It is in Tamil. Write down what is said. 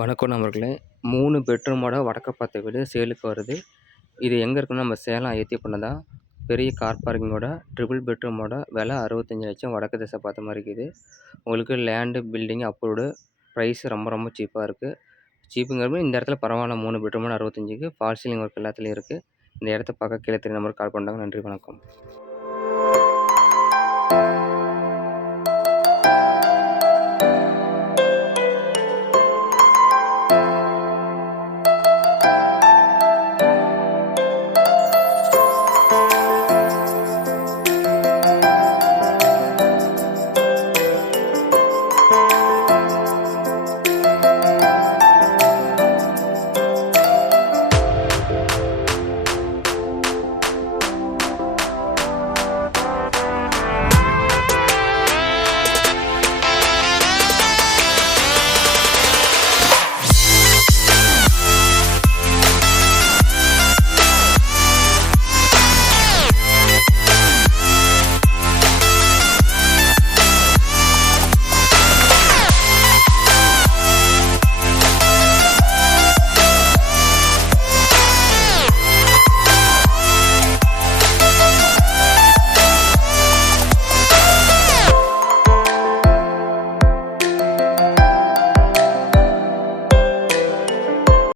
வணக்கம் நண்பர்களே. 3 பெட்ரூமோட வடக்க பார்த்த வீடு சேலுக்கு வருது. இது எங்க இருக்குன்னா, நம்ம சேலம் ஐயத்தியப்பட்டினம் தான். பெரிய கார் பார்க்கிங்கோட ட்ரிபிள் பெட்ரூமோட விலை 65,00,000 வடக்கு திசை பார்த்த மாரி இருக்குது. உங்களுக்கு லேண்டு, பில்டிங் அப்ரூவ்டு. ப்ரைஸ் ரொம்ப ரொம்ப சீப்பா இருக்கு. சீப்புங்கிறது இந்த இடத்துல பரவாயில்ல 3 பெட்ரூமோட 65க்கு ஃபால் சீலிங் ஒர்க் எல்லாத்துலயும் இருக்கு. இந்த இடத்த பார்க்க கீழ தெரியுற நம்பருக்கு கால் பண்ணுங்க. நன்றி, வணக்கம்.